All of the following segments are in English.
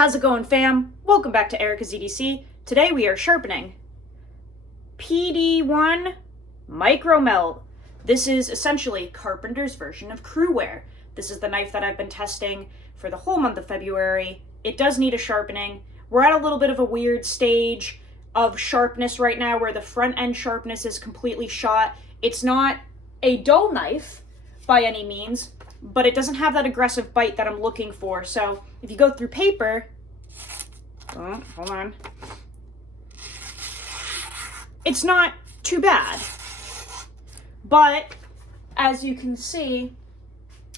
How's it going, fam? Welcome back to Erica's EDC. Today we are sharpening PD1 Micro Melt. This is essentially Carpenter's version of Crewwear. This is the knife that I've been testing for the whole month of February. It does need a sharpening. We're at a little bit of a weird stage of sharpness right now where the front end sharpness is completely shot. It's not a dull knife by any means, but it doesn't have that aggressive bite that I'm looking for. So if you go through paper, oh, hold on, it's not too bad. But as you can see,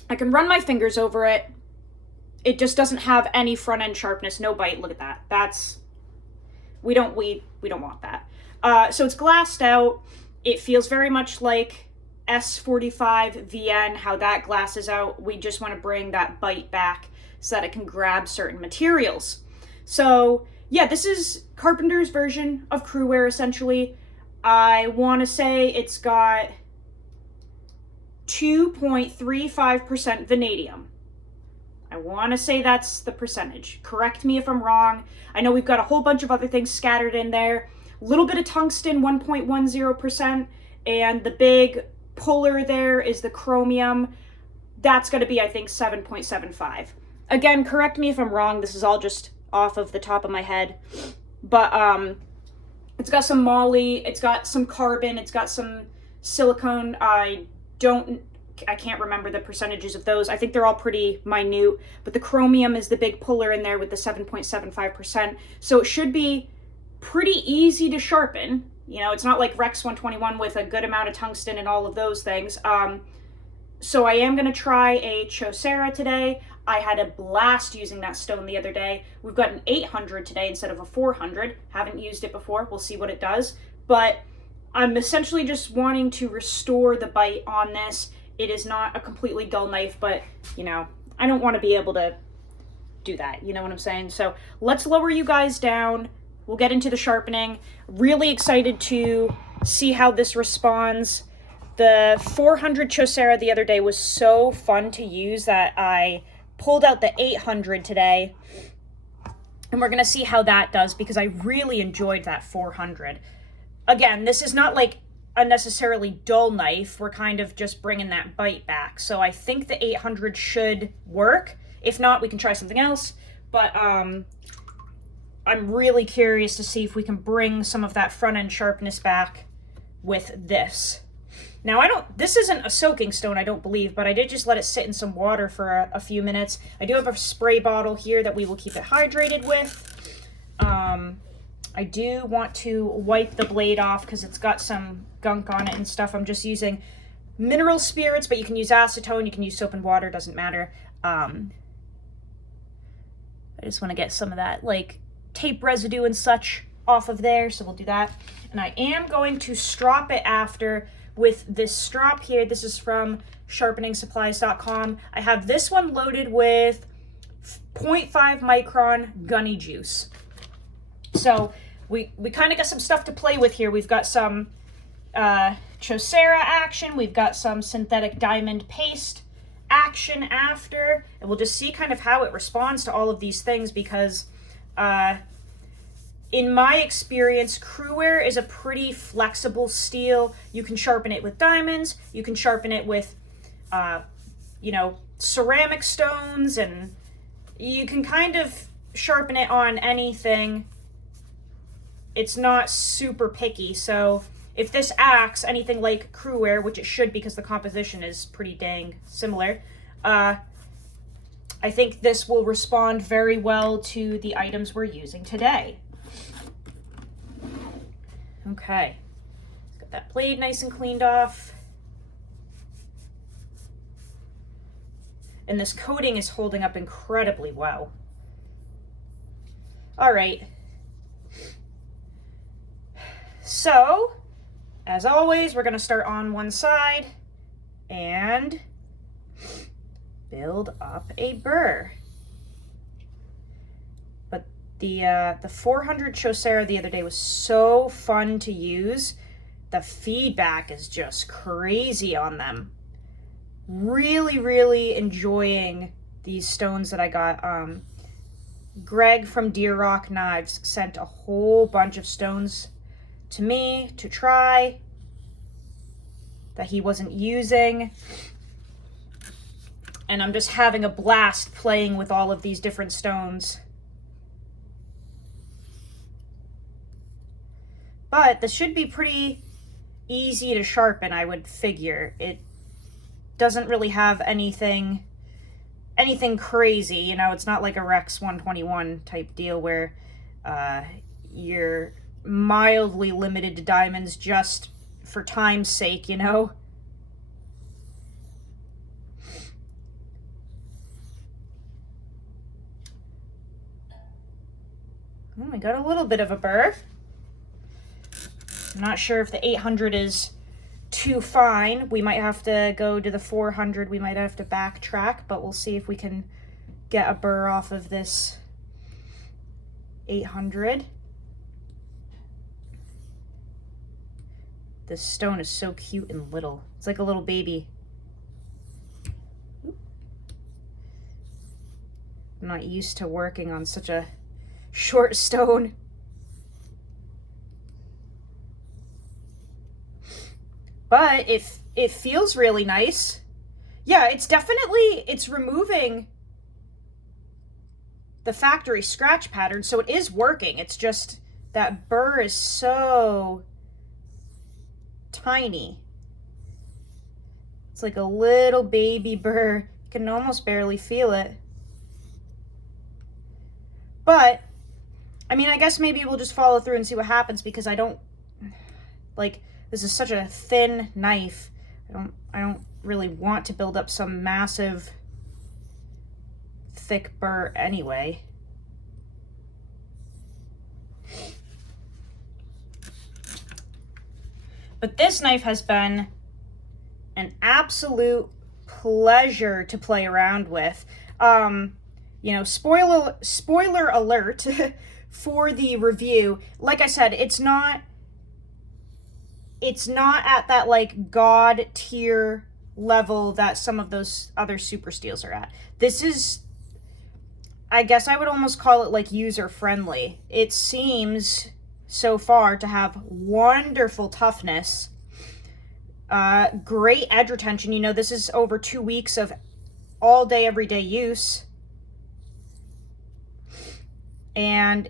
I can run my fingers over it. It just doesn't have any front end sharpness, no bite. Look at that. That's, we don't want that. So it's glassed out. It feels very much like S45 VN, how that glasses out. We just want to bring that bite back so that it can grab certain materials. So yeah, this is Carpenter's version of Crewwear, essentially. I want to say it's got 2.35% vanadium. I want to say that's the percentage. Correct me if I'm wrong. I know we've got a whole bunch of other things scattered in there. A little bit of tungsten, 1.10%, and the big puller there is the chromium. That's going to be, I think, 7.75. Again, correct me if I'm wrong. This is all just off of the top of my head. But it's got some moly, it's got some carbon, it's got some silicone. I can't remember the percentages of those. I think they're all pretty minute, but the chromium is the big puller in there with the 7.75%. So it should be pretty easy to sharpen. You know, it's not like Rex 121 with a good amount of tungsten and all of those things. So I am going to try a Chosera today. I had a blast using that stone the other day. We've got an 800 today instead of a 400. Haven't used it before. We'll see what it does. But I'm essentially just wanting to restore the bite on this. It is not a completely dull knife, but, you know, I don't want to be able to do that. You know what I'm saying? So let's lower you guys down. We'll get into the sharpening. Really excited to see how this responds. The 400 Chosera the other day was so fun to use that I pulled out the 800 today. And we're going to see how that does because I really enjoyed that 400. Again, this is not like a necessarily dull knife. We're kind of just bringing that bite back. So I think the 800 should work. If not, we can try something else. But I'm really curious to see if we can bring some of that front end sharpness back with this. Now, this isn't a soaking stone, I don't believe, but I did just let it sit in some water for a few minutes. I do have a spray bottle here that we will keep it hydrated with. I do want to wipe the blade off because it's got some gunk on it and stuff. I'm just using mineral spirits, but you can use acetone, you can use soap and water, doesn't matter. I just want to get some of that, like, tape residue and such off of there, so we'll do that. And I am going to strop it after with this strop here. This is from sharpeningsupplies.com. I have this one loaded with 0.5 micron gunny juice. So we kind of got some stuff to play with here. We've got some Chosera action. We've got some synthetic diamond paste action after. And we'll just see kind of how it responds to all of these things because in my experience, Crewwear is a pretty flexible steel. You can sharpen it with diamonds. You can sharpen it with, you know, ceramic stones, and you can kind of sharpen it on anything. It's not super picky. So if this acts anything like Crewwear, which it should because the composition is pretty dang similar, I think this will respond very well to the items we're using today. Okay, got that blade nice and cleaned off. And this coating is holding up incredibly well. All right. So, as always, we're going to start on one side and build up a burr. The 400 Chosera the other day was so fun to use. The feedback is just crazy on them. Really, really enjoying these stones that I got. Greg from Deer Rock Knives sent a whole bunch of stones to me to try that he wasn't using. And I'm just having a blast playing with all of these different stones. But this should be pretty easy to sharpen, I would figure. It doesn't really have anything crazy, you know. It's not like a Rex 121 type deal where you're mildly limited to diamonds just for time's sake, you know. Oh, we got a little bit of a burr. I'm not sure if the 800 is too fine. We might have to go to the 400. We might have to backtrack, but we'll see if we can get a burr off of this 800. This stone is so cute and little. It's like a little baby. I'm not used to working on such a short stone. But it feels really nice. Yeah, it's removing the factory scratch pattern, so it is working. It's just that burr is so tiny. It's like a little baby burr. You can almost barely feel it. But, I mean, I guess maybe we'll just follow through and see what happens, because I don't, like, this is such a thin knife. I don't really want to build up some massive thick burr anyway. But this knife has been an absolute pleasure to play around with. You know, spoiler alert for the review. Like I said, it's not at that like god tier level that some of those other super steels are at. This is, I guess I would almost call it like user friendly. It seems so far to have wonderful toughness, great edge retention. You know, this is over 2 weeks of all day, everyday use. And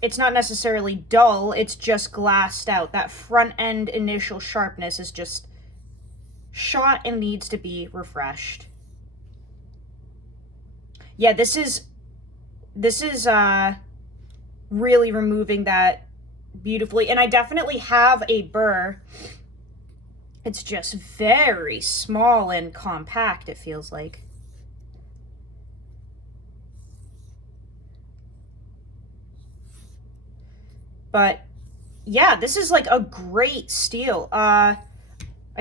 it's not necessarily dull, it's just glassed out. That front end initial sharpness is just shot and needs to be refreshed. Yeah, this is really removing that beautifully. And I definitely have a burr. It's just very small and compact, it feels like. But yeah, this is like a great steel. I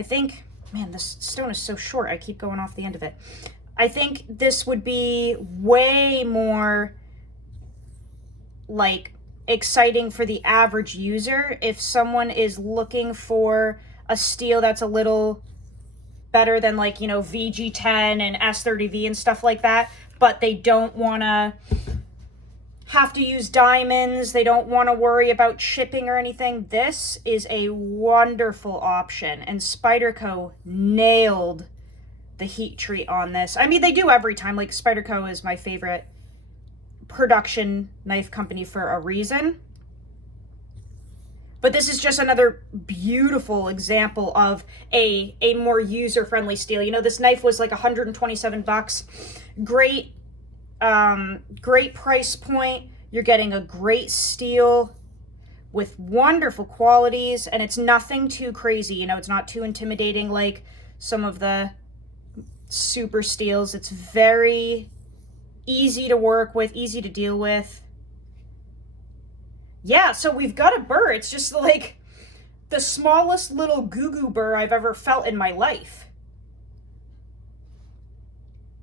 think, man, this stone is so short. I keep going off the end of it. I think this would be way more like exciting for the average user if someone is looking for a steel that's a little better than, like, you know, VG10 and S30V and stuff like that, but they don't want to have to use diamonds, they don't want to worry about shipping or anything. This is a wonderful option, and Spyderco nailed the heat treat on this. I mean, they do every time. Like, Spyderco is my favorite production knife company for a reason. But this is just another beautiful example of a more user-friendly steel. You know, this knife was like $127. Great great price point. You're getting a great steel with wonderful qualities, and it's nothing too crazy. You know, it's not too intimidating like some of the super steels. It's very easy to work with, easy to deal with. Yeah, so we've got a burr. It's just like the smallest little goo-goo burr I've ever felt in my life.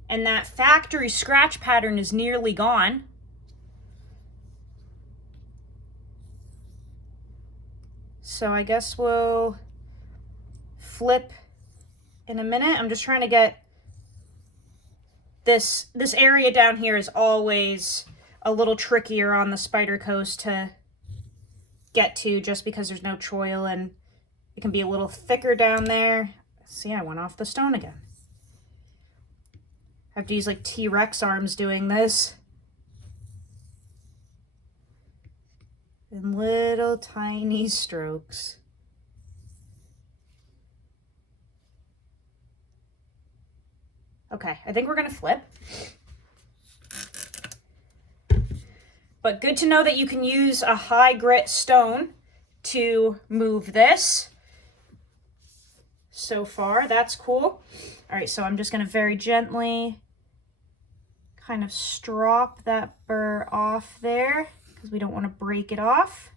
And that factory scratch pattern is nearly gone. So I guess we'll flip in a minute. I'm just trying to get this area down here is always a little trickier on the Spydercos to get to just because there's no choil and it can be a little thicker down there. See, I went off the stone again. I have to use like T-Rex arms doing this. And little tiny strokes. Okay, I think we're gonna flip. But good to know that you can use a high grit stone to move this. So far, that's cool. All right, so I'm just gonna very gently kind of strop that burr off there because we don't want to break it off.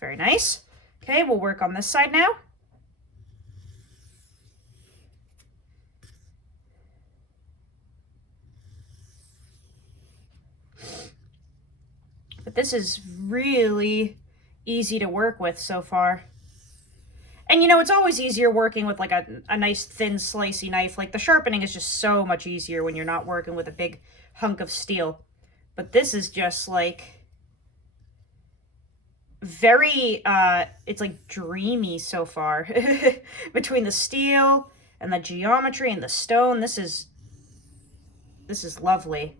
Very nice. Okay, we'll work on this side now. But this is really easy to work with so far. And you know, it's always easier working with like a nice thin slicey knife. Like the sharpening is just so much easier when you're not working with a big hunk of steel. But this is just like very, it's like dreamy so far. Between the steel and the geometry and the stone, this is lovely.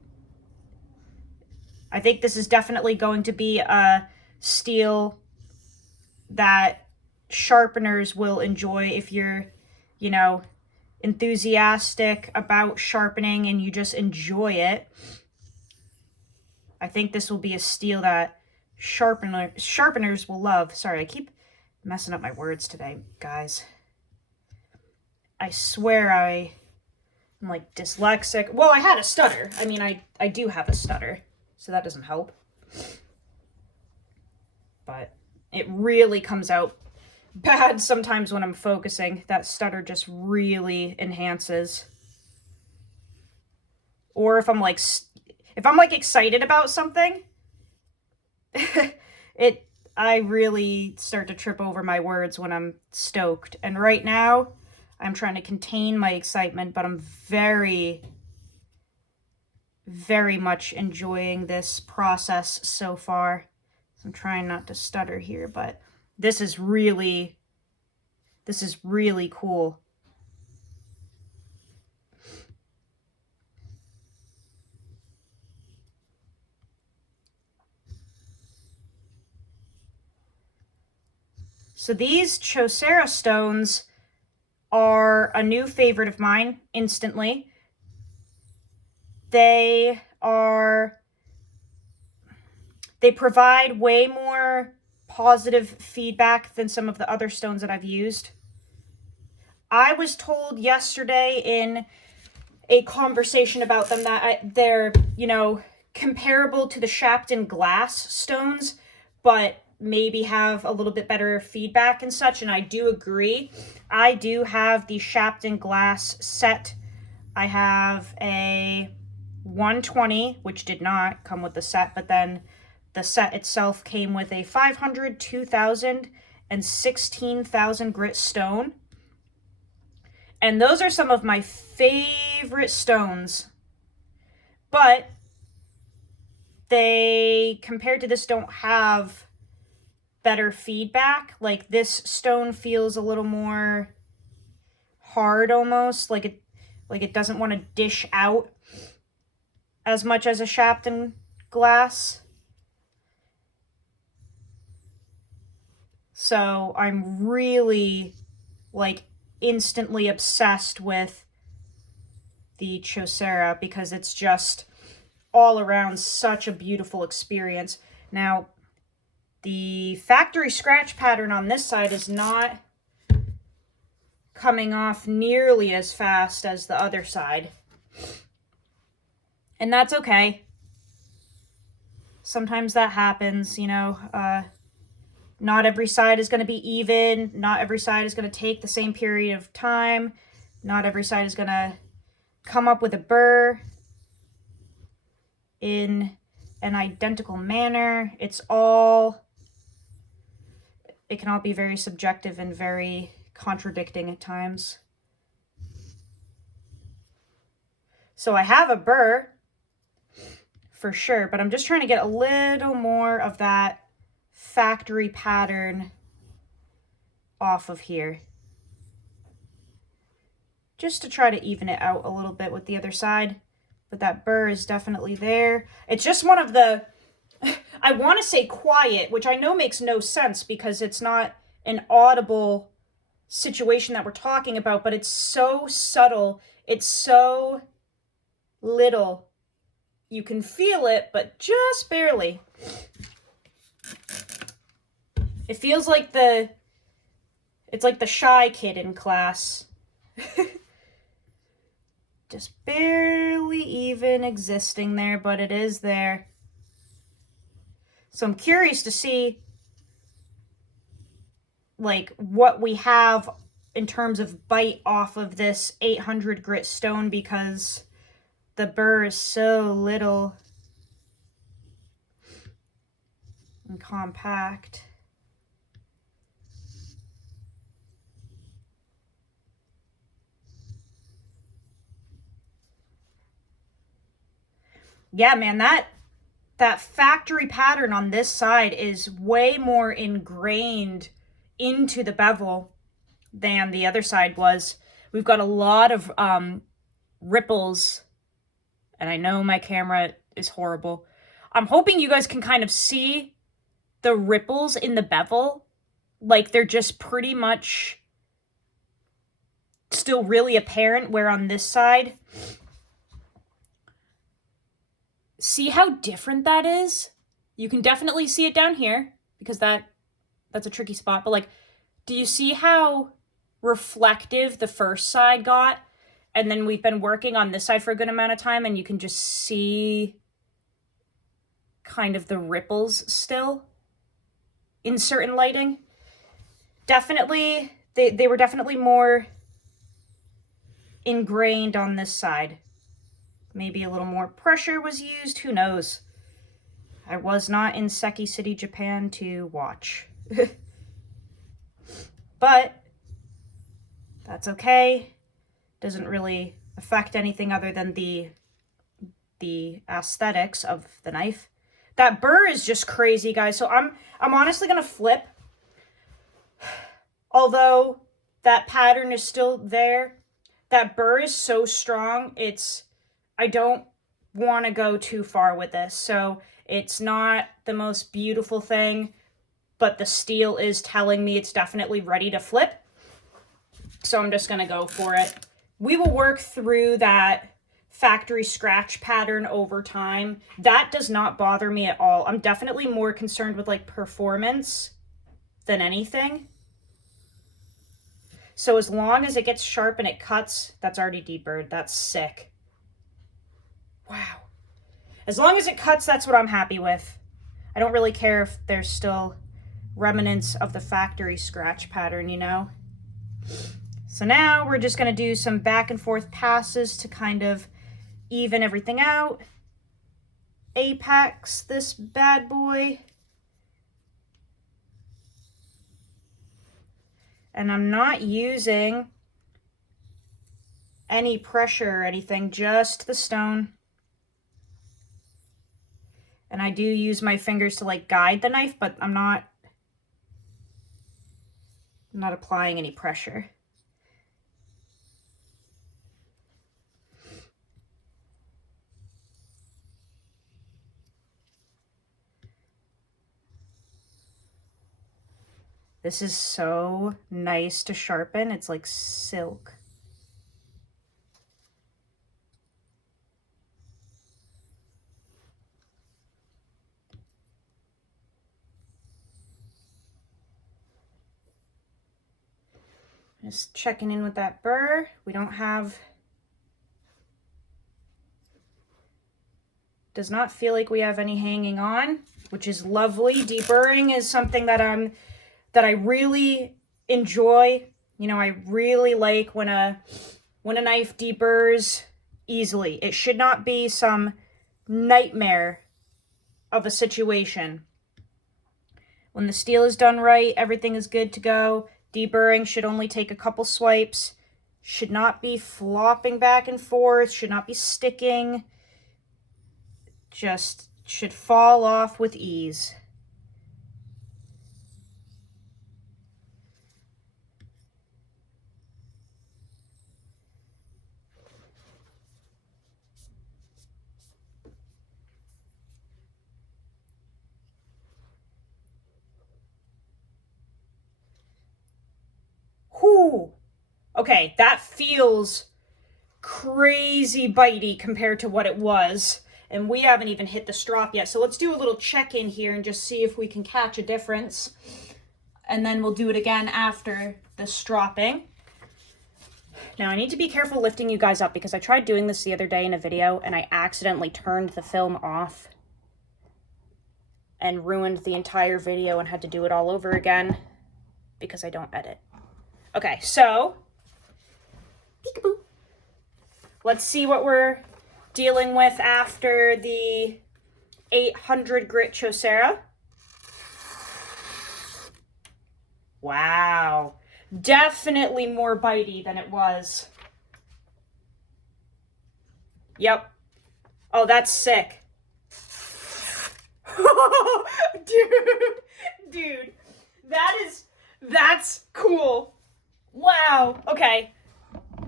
I think this is definitely going to be a steel that sharpeners will enjoy if you're, you know, enthusiastic about sharpening and you just enjoy it. I think this will be a steel that sharpeners will love. Sorry, I keep messing up my words today, guys. I swear I'm like dyslexic. Well, I had a stutter. I mean, I do have a stutter. So that doesn't help. But it really comes out bad sometimes when I'm focusing. That stutter just really enhances. Or if I'm like excited about something, I really start to trip over my words when I'm stoked. And right now, I'm trying to contain my excitement, but I'm very much enjoying this process so far. So I'm trying not to stutter here, but this is really cool. So these Chosera stones are a new favorite of mine instantly. They provide way more positive feedback than some of the other stones that I've used. I was told yesterday in a conversation about them that they're, you know, comparable to the Sharpening glass stones, but maybe have a little bit better feedback and such, and I do agree. I do have the Sharpening glass set. I have a 120, which did not come with the set, but then the set itself came with a 500, 2,000, and 16,000 grit stone. And those are some of my favorite stones. But they, compared to this, don't have better feedback. Like this stone feels a little more hard almost. Like it doesn't want to dish out as much as a Sharpening glass. So I'm really like instantly obsessed with the Chosera because it's just all around such a beautiful experience. Now, the factory scratch pattern on this side is not coming off nearly as fast as the other side. And that's okay. Sometimes that happens, you know. Not every side is going to be even. Not every side is going to take the same period of time. Not every side is going to come up with a burr in an identical manner. It can all be very subjective and very contradicting at times. So I have a burr for sure, but I'm just trying to get a little more of that factory pattern off of here, just to try to even it out a little bit with the other side. But that burr is definitely there. It's just one of the, I want to say quiet, which I know makes no sense because it's not an audible situation that we're talking about, but it's so subtle. It's so little. You can feel it, but just barely. It feels like it's like the shy kid in class. Just barely even existing there, but it is there. So I'm curious to see like what we have in terms of bite off of this 800 grit stone, because the burr is so little and compact. Yeah, man, that factory pattern on this side is way more ingrained into the bevel than the other side was. We've got a lot of ripples, and I know my camera is horrible. I'm hoping you guys can kind of see the ripples in the bevel. Like, they're just pretty much still really apparent, where on this side, see how different that is? You can definitely see it down here, because that's a tricky spot. But like, do you see how reflective the first side got? And then we've been working on this side for a good amount of time, and you can just see kind of the ripples still in certain lighting. Definitely, they were definitely more ingrained on this side. Maybe a little more pressure was used, who knows? I was not in Seki City, Japan to watch. But that's okay. Doesn't really affect anything other than the aesthetics of the knife. That burr is just crazy, guys. So I'm honestly gonna flip. Although that pattern is still there, that burr is so strong, I don't want to go too far with this. So it's not the most beautiful thing, but the steel is telling me it's definitely ready to flip. So I'm just going to go for it. We will work through that factory scratch pattern over time. That does not bother me at all. I'm definitely more concerned with like performance than anything. So as long as it gets sharp and it cuts, that's already deburred. That's sick. Wow. As long as it cuts, that's what I'm happy with. I don't really care if there's still remnants of the factory scratch pattern, you know? So now we're just going to do some back and forth passes to kind of even everything out. Apex this bad boy. And I'm not using any pressure or anything, just the stone. And I do use my fingers to like guide the knife, but I'm not applying any pressure. This is so nice to sharpen. It's like silk. Just checking in with that burr. We don't have, does not feel like we have any hanging on, which is lovely. Deburring is something that I really enjoy. You know, I really like when a knife deburrs easily. It should not be some nightmare of a situation. When the steel is done right, everything is good to go. Deburring should only take a couple swipes. Should not be flopping back and forth, should not be sticking. Just should fall off with ease. Whew. Okay, that feels crazy bitey compared to what it was. And we haven't even hit the strop yet. So let's do a little check-in here and just see if we can catch a difference. And then we'll do it again after the stropping. Now I need to be careful lifting you guys up because I tried doing this the other day in a video and I accidentally turned the film off and ruined the entire video and had to do it all over again because I don't edit. Okay, so peekaboo. Let's see what we're dealing with after the 800 grit Chosera. Wow, definitely more bitey than it was. Yep. Oh, that's sick. Dude, that's cool. Wow, okay.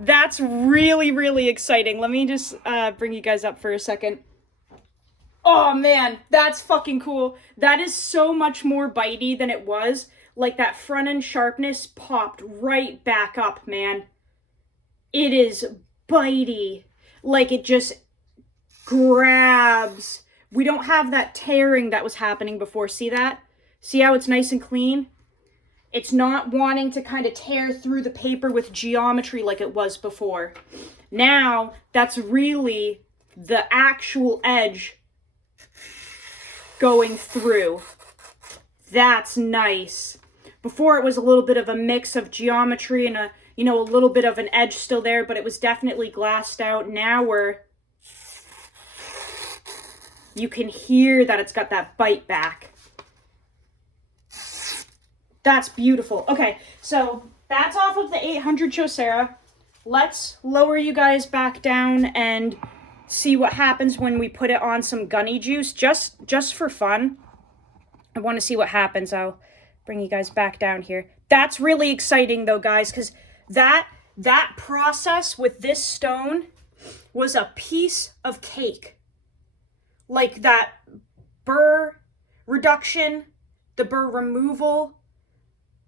That's really, really exciting. Let me just bring you guys up for a second. Oh man, that's fucking cool. That is so much more bitey than it was. Like that front end sharpness popped right back up, man. It is bitey. Like it just grabs. We don't have that tearing that was happening before. See that? See how it's nice and clean? It's not wanting to kind of tear through the paper with geometry like it was before. Now, that's really the actual edge going through. That's nice. Before it was a little bit of a mix of geometry and a little bit of an edge still there, but it was definitely glassed out. Now you can hear that it's got that bite back. That's beautiful. Okay, so that's off of the 800 Chosera. Let's lower you guys back down and see what happens when we put it on some gunny juice, just for fun. I want to see what happens. I'll bring you guys back down here. That's really exciting though, guys, because that process with this stone was a piece of cake. Like that burr reduction, the burr removal,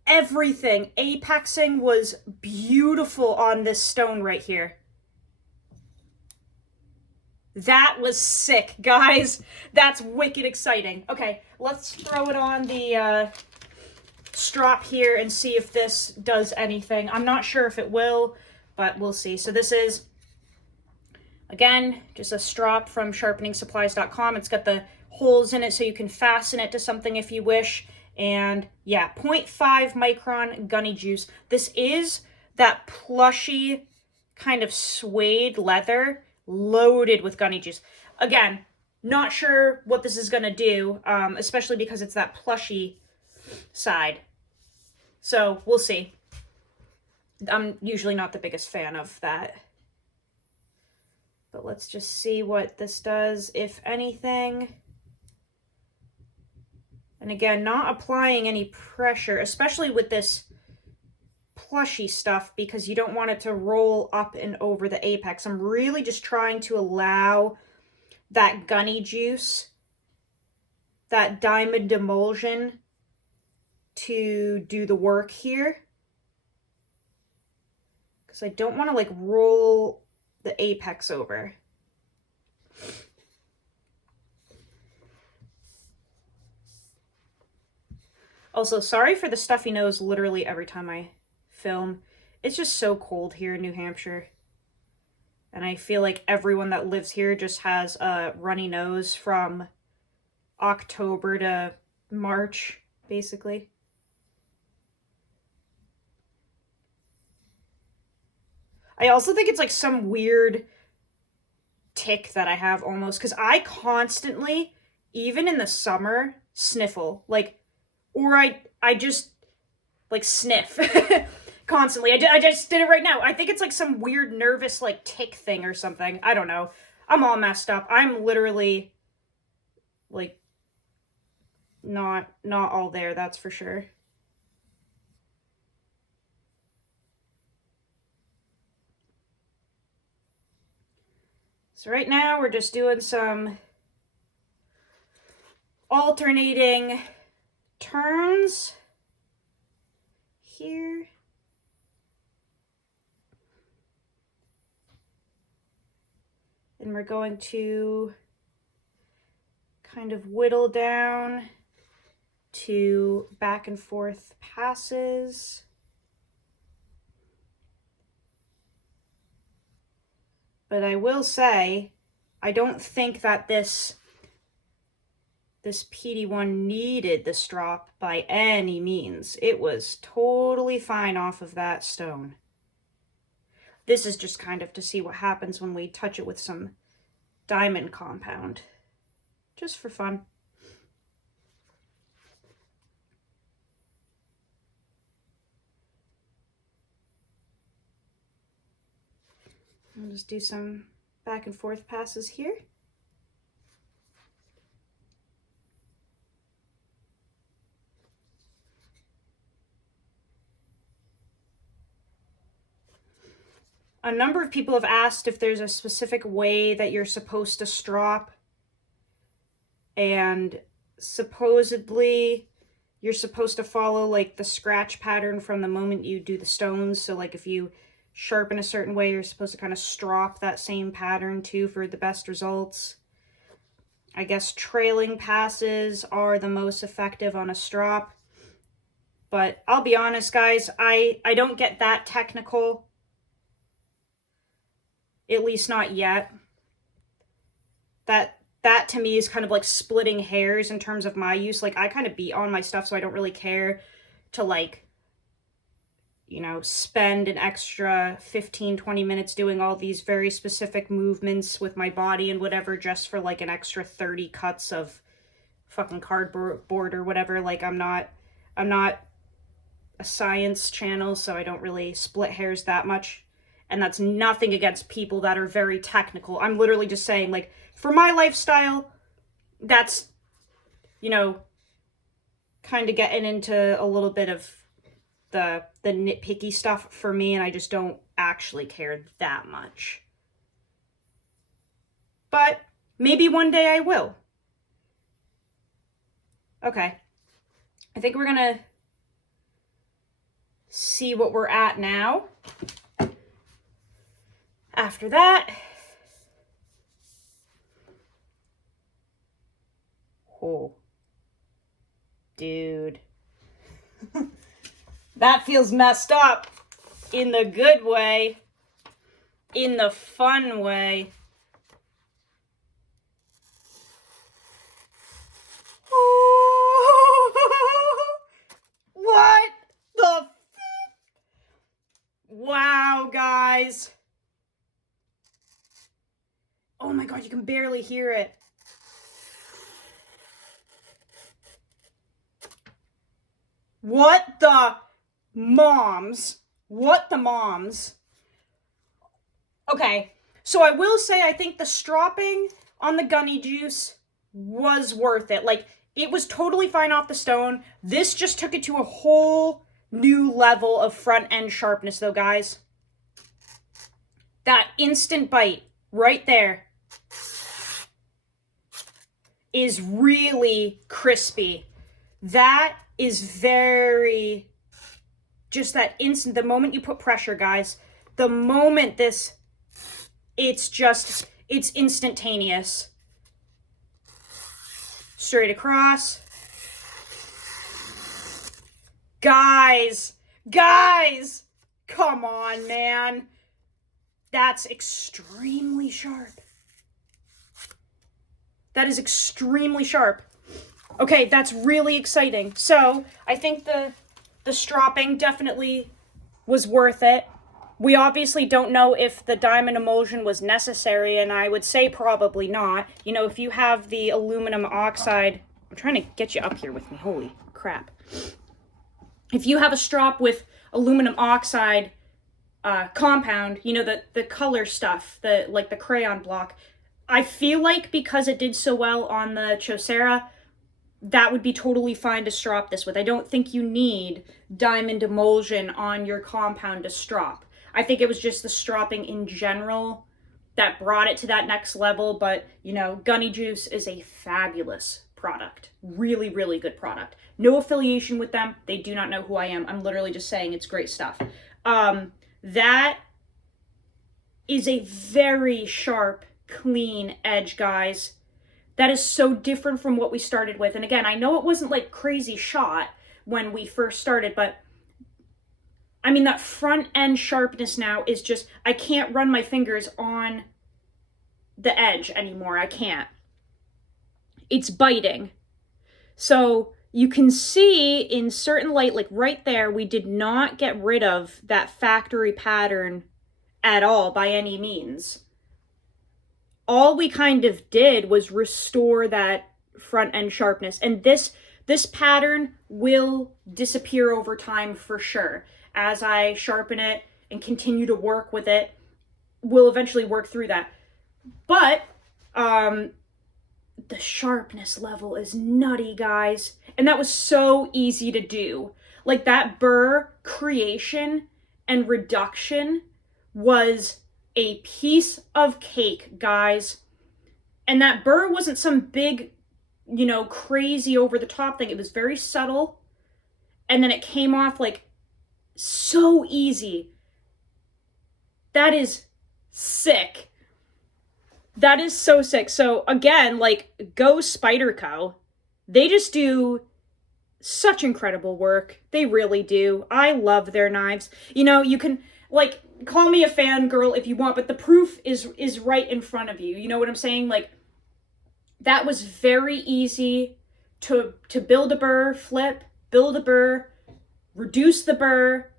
everything. Apexing was beautiful on this stone right here. That was sick, guys. That's wicked exciting. Okay, let's throw it on the strop here and see if this does anything. I'm not sure if it will, but we'll see. So this is, again, just a strop from sharpeningsupplies.com. It's got the holes in it so you can fasten it to something if you wish. And yeah, 0.5 micron gunny juice. This is that plushy kind of suede leather loaded with gunny juice. Again, not sure what this is going to do, especially because it's that plushy side. So we'll see. I'm usually not the biggest fan of that. But let's just see what this does, if anything. And again, not applying any pressure, especially with this plushy stuff, because you don't want it to roll up and over the apex. I'm really just trying to allow that gunny juice, that diamond emulsion, to do the work here. Because I don't want to like roll the apex over. Also, sorry for the stuffy nose literally every time I film. It's just so cold here in New Hampshire. And I feel like everyone that lives here just has a runny nose from October to March, basically. I also think it's like some weird tick that I have almost, because I constantly, even in the summer, sniffle. Like, or I just like sniff. constantly. I just did it right now. I think it's like some weird nervous like tick thing or something. I don't know. I'm all messed up. I'm literally like not all there, that's for sure. So right now we're just doing some alternating turns here. And we're going to kind of whittle down to back and forth passes. But I will say, I don't think that this PD1 needed the strop by any means. It was totally fine off of that stone. This is just kind of to see what happens when we touch it with some diamond compound. Just for fun. I'll just do some back and forth passes here. A number of people have asked if there's a specific way that you're supposed to strop, and supposedly you're supposed to follow like the scratch pattern from the moment you do the stones. So like if you sharpen a certain way, you're supposed to kind of strop that same pattern too for the best results. I guess trailing passes are the most effective on a strop, but I'll be honest guys, I don't get that technical. At least not yet. That to me is kind of like splitting hairs in terms of my use. Like I kind of beat on my stuff, so I don't really care to like, you know, spend an extra 15-20 minutes doing all these very specific movements with my body and whatever just for like an extra 30 cuts of fucking cardboard or whatever. Like I'm not a science channel, so I don't really split hairs that much. And that's nothing against people that are very technical. I'm literally just saying, like, for my lifestyle, that's, you know, kind of getting into a little bit of the nitpicky stuff for me, and I just don't actually care that much. But maybe one day I will. Okay. I think we're gonna see what we're at now. After that, oh, dude, that feels messed up in the good way, in the fun way. What the? Wow, guys. Oh my god, you can barely hear it. What the moms? What the moms? Okay, so I will say I think the stropping on the gunny juice was worth it. Like, it was totally fine off the stone. This just took it to a whole new level of front end sharpness though, guys. That instant bite right there is really crispy. That is very, just that instant, the moment you put pressure, guys, the moment this, it's instantaneous. Straight across. Guys, come on, man. That's extremely sharp. That is extremely sharp. Okay, that's really exciting. So, I think the stropping definitely was worth it. We obviously don't know if the diamond emulsion was necessary, and I would say probably not. You know, if you have the aluminum oxide... I'm trying to get you up here with me. Holy crap. If you have a strop with aluminum oxide compound, you know, the color stuff, like the crayon block. I feel like because it did so well on the Chosera, that would be totally fine to strop this with. I don't think you need diamond emulsion on your compound to strop. I think it was just the stropping in general that brought it to that next level, but, you know, Gunny Juice is a fabulous product. Really, really good product. No affiliation with them. They do not know who I am. I'm literally just saying it's great stuff. That is a very sharp, clean edge, guys. That is so different from what we started with. And again, I know it wasn't like crazy shot when we first started, but I mean, that front end sharpness now is just, I can't run my fingers on the edge anymore. I can't. It's biting. So you can see in certain light, like right there, we did not get rid of that factory pattern at all by any means. All we kind of did was restore that front end sharpness. And this pattern will disappear over time for sure. As I sharpen it and continue to work with it, we'll eventually work through that. But the sharpness level is nutty, guys. And that was so easy to do. Like that burr creation and reduction was a piece of cake, guys. And that burr wasn't some big, you know, crazy over the top thing. It was very subtle. And then it came off like so easy. That is sick. That is so sick. So again, like, go Spyderco. They just do such incredible work. They really do. I love their knives. You know, you can, like, call me a fangirl if you want, but the proof is right in front of you. You know what I'm saying? Like, that was very easy to build a burr, flip, build a burr, reduce the burr,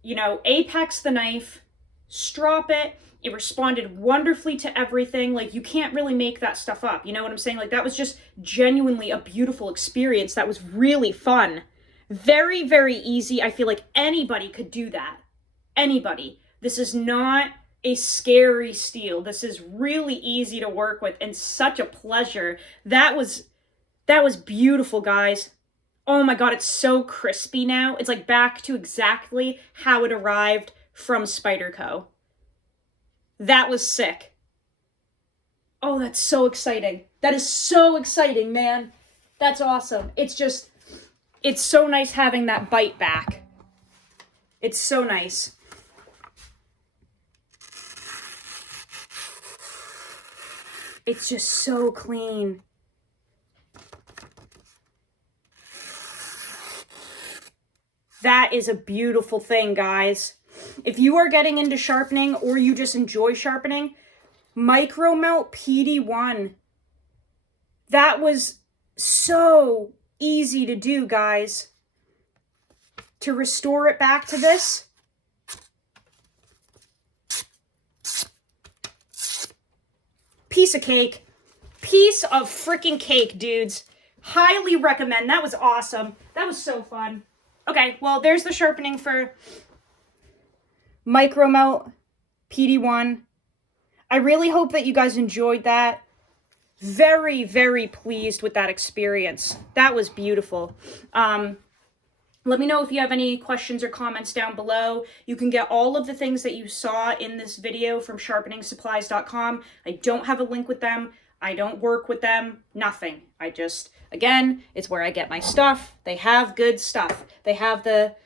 you know, apex the knife, strop it. It responded wonderfully to everything. Like, you can't really make that stuff up. You know what I'm saying? Like, that was just genuinely a beautiful experience. That was really fun. Very, very easy. I feel like anybody could do that. Anybody. This is not a scary steel. This is really easy to work with and such a pleasure. That was beautiful, guys. Oh my God, it's so crispy now. It's like back to exactly how it arrived from Spyderco. That was sick. Oh, that's so exciting. That is so exciting, man. That's awesome. It's just, it's so nice having that bite back. It's so nice. It's just so clean. That is a beautiful thing, guys. If you are getting into sharpening or you just enjoy sharpening, micro melt PD1. That was so easy to do, guys. To restore it back to this. Piece of cake. Piece of freaking cake, dudes. Highly recommend. That was awesome. That was so fun. Okay, well, there's the sharpening for micro melt PD1. I really hope that you guys enjoyed that. Very, very pleased with that experience. That was beautiful. Let me know if you have any questions or comments down below. You can get all of the things that you saw in this video from sharpeningsupplies.com. I don't have a link with them. I don't work with them. Nothing. I just, again, it's where I get my stuff. They have good stuff. They have the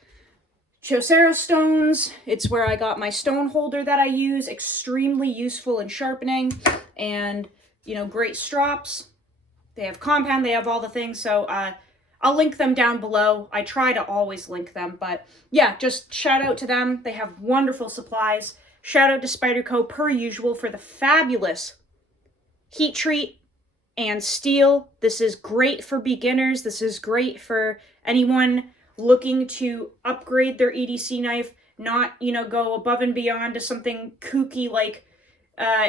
Chosera stones. It's where I got my stone holder that I use. Extremely useful in sharpening. And, you know, great strops. They have compound. They have all the things. So, I'll link them down below. I try to always link them. But, yeah, just shout out to them. They have wonderful supplies. Shout out to Spyderco, per usual, for the fabulous heat treat and steel. This is great for beginners. This is great for anyone looking to upgrade their EDC knife, not, you know, go above and beyond to something kooky like,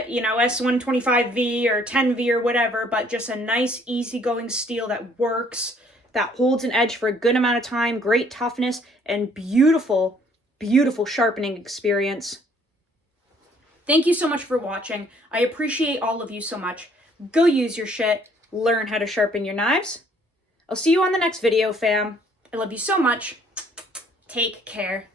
you know, S125V or 10V or whatever, but just a nice, easygoing steel that works, that holds an edge for a good amount of time, great toughness, and beautiful beautiful sharpening experience. Thank you so much for watching. I appreciate all of you so much. Go use your shit. Learn how to sharpen your knives. I'll see you on the next video, fam. I love you so much. Take care.